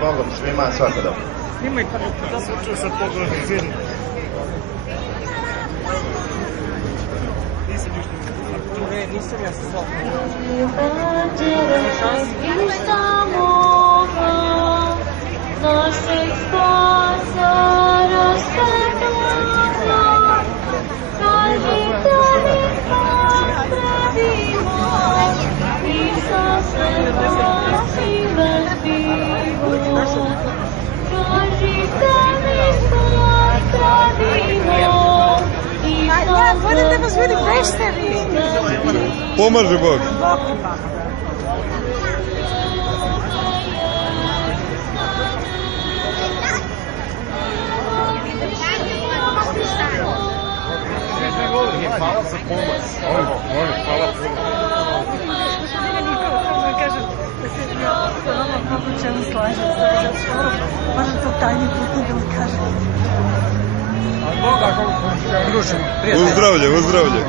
Bogom, svima svako dobro. Snimaj da se učeo sad pogledati film. Nisam ja se sad. Našeg spasa raspetano, kažite mi popravimo, Isuse nosi veštivo. Kažite mi popravimo, Budete vas vidi peštevi. Pomaže Bog. Hvala za pomoć. Hvala puno. Kažem, da se ja sa vama mnogo čemu slažem sa skoro, možda to tajni putnik da mi kažem. Uzdravlje, uzdravlje.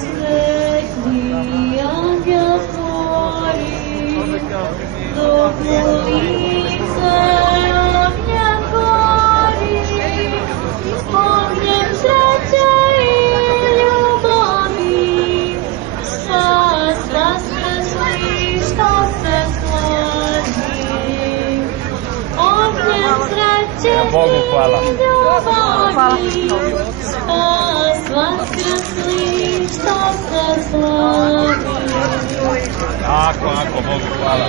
Svetli angel tvori, dok mu lice ognjem gori, ognjem sreće i ljubavi, spas vaskrsli što se stvori. Ognjem sreće i ljubavi, spas vaskrsli što se slavi. Ako, Bogu hvala.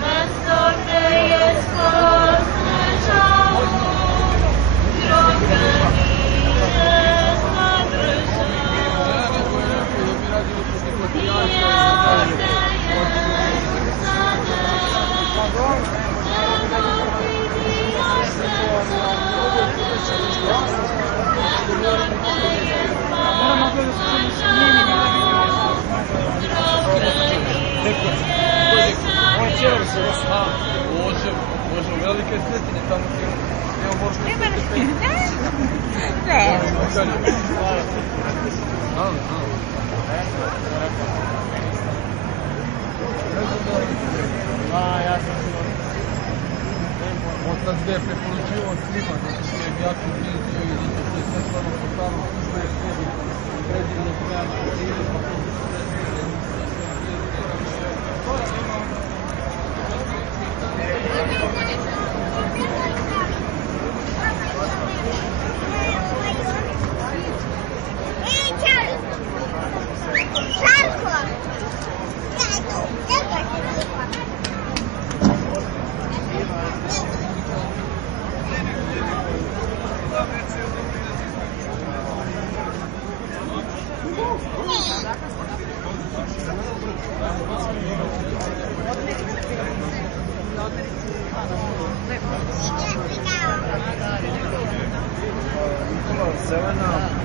Mesto gde je spas ležao, groblje zadržao. Nije ovde je sada, Može u velike sretine, tamo gdje nema možda sretine. Ne. Ja sam otac ga je preporučio od svima, da se je jako blizu i da se sve stvarno postalo službe sebi predivno kraće ili pa to zelena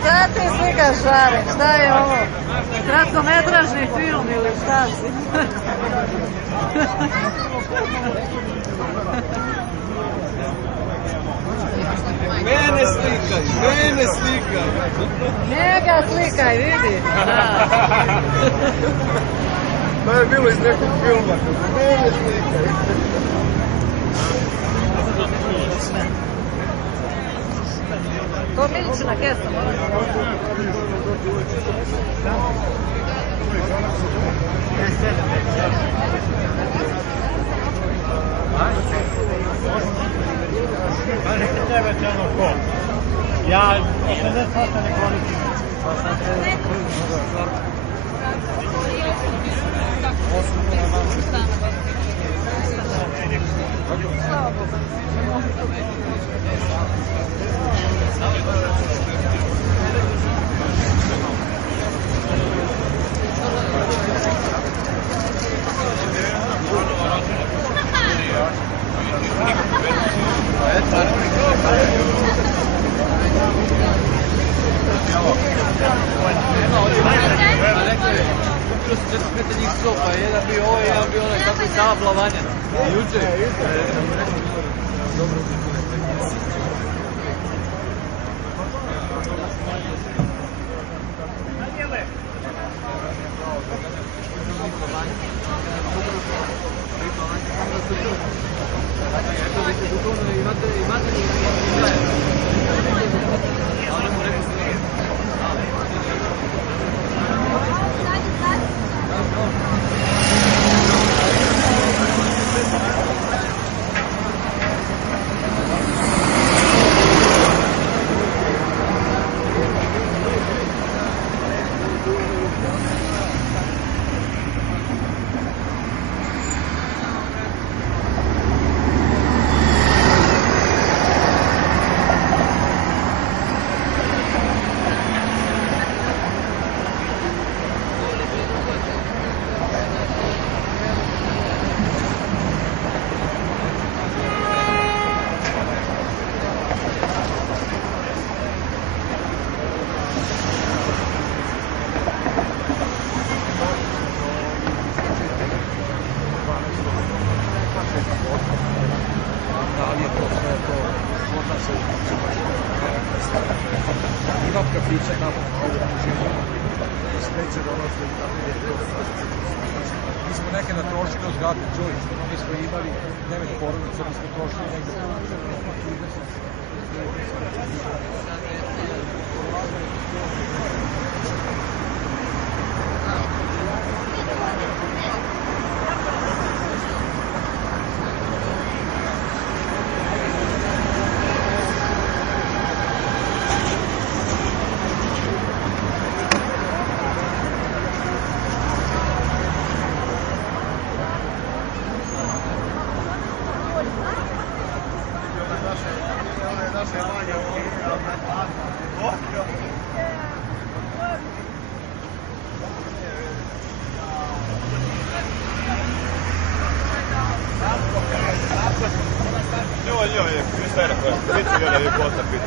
Šta ti slika žare? Šta je ovo? Kratkometražni film ili šta si? Mene slikaj! Njega slikaj, vidi. To je bilo iz nekog filma. Mene slikaj! To Milićina gesta, Ja 80% ne koristim. Slava Boga. Kupilo su 4-5 njih sopa, jedan bio ovo, jedan bio onaj, kako je sama plavanja. Juče. Ima kafića tamo, smeće dolaze i tamo je to. Mi smo nekada trošili od Gate Joyce, mi smo imali 9 porodica, mi smo trošili negde questa era quella, questa che l'avevi posta qui.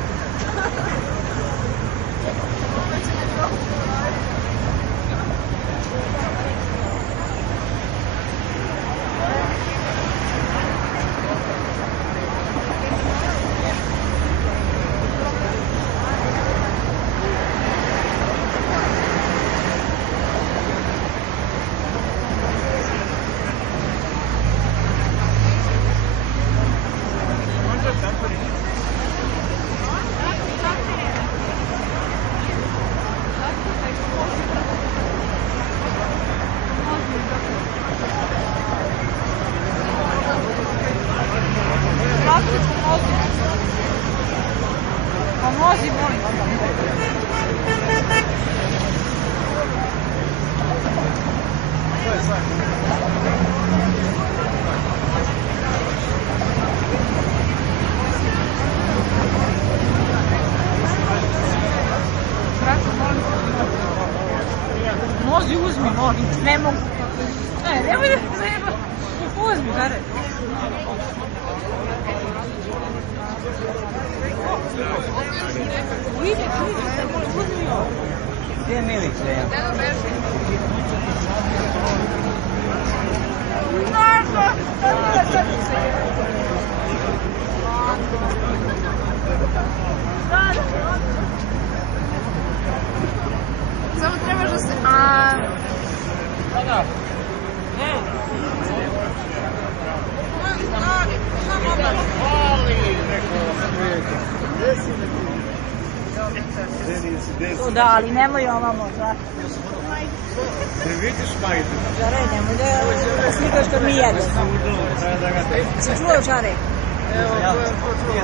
Pomozi, molim. Mozi, uzmi, molim. Ne mogu. Nemoj da se zajeba. Uzmi, bare. Gdje je Milica? Samo trebaš da se... Da, ali nemoj ovamo, znači. Ne vidiš majdu? Žare, nemoj da slikaš kad mi jedeš. Si čuo, Žare? Evo, ko čuo?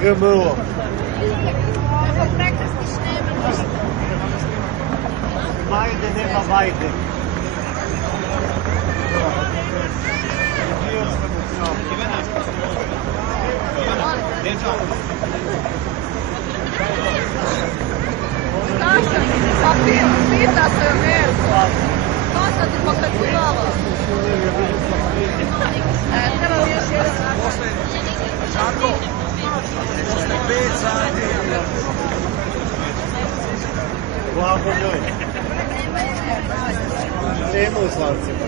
GMO. Majde, nema majde. Zašto? Pita se meso. Dosta ti pokazivalo. Treba mi još jedan. Posle 5 sati. Blago njoj. Nema u slavcima.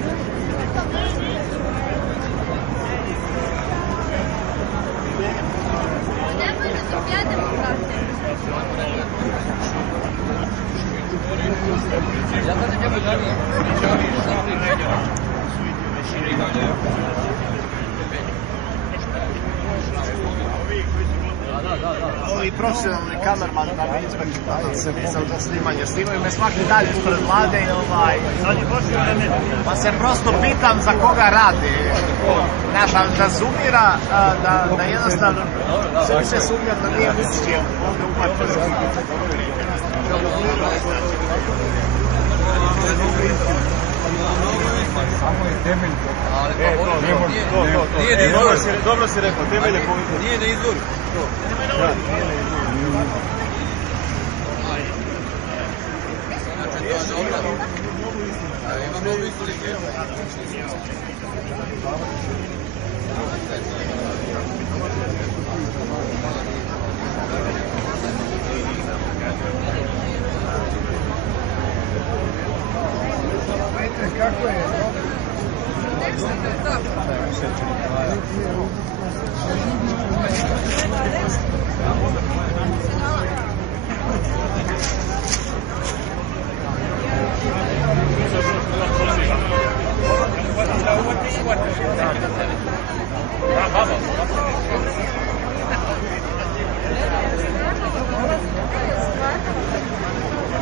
Ovi profesionalni kamerman da mi inspektor za snimanje snimaju me svaki dan ispred vlade pa se prosto pitam za koga radi. Znaš, ali da sumira, da jednostavno sve više sumnjam da nije mučki ovdje upačen. Samo je temelj. Dobro si rekao, temelj je povijek. Nije na izvoru. Ima novi izvor. Kako je?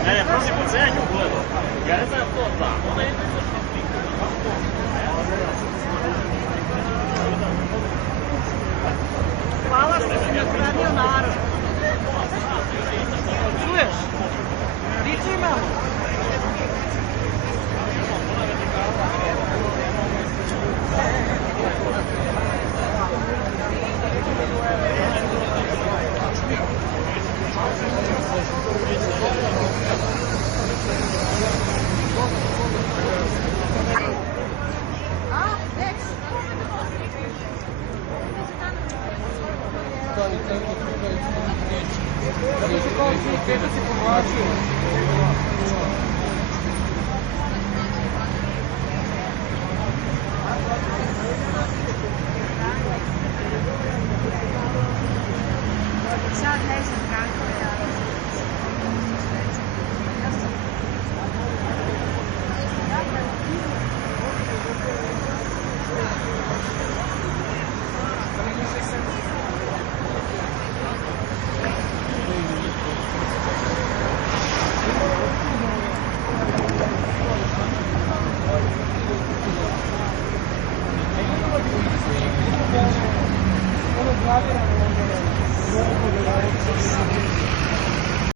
Ne, prošli put se ja nju gledao. Ja ne znam to da. Ona je Hvala što si mi othranio narod. Čuješ? Priči malo. Sad ne znam kako je.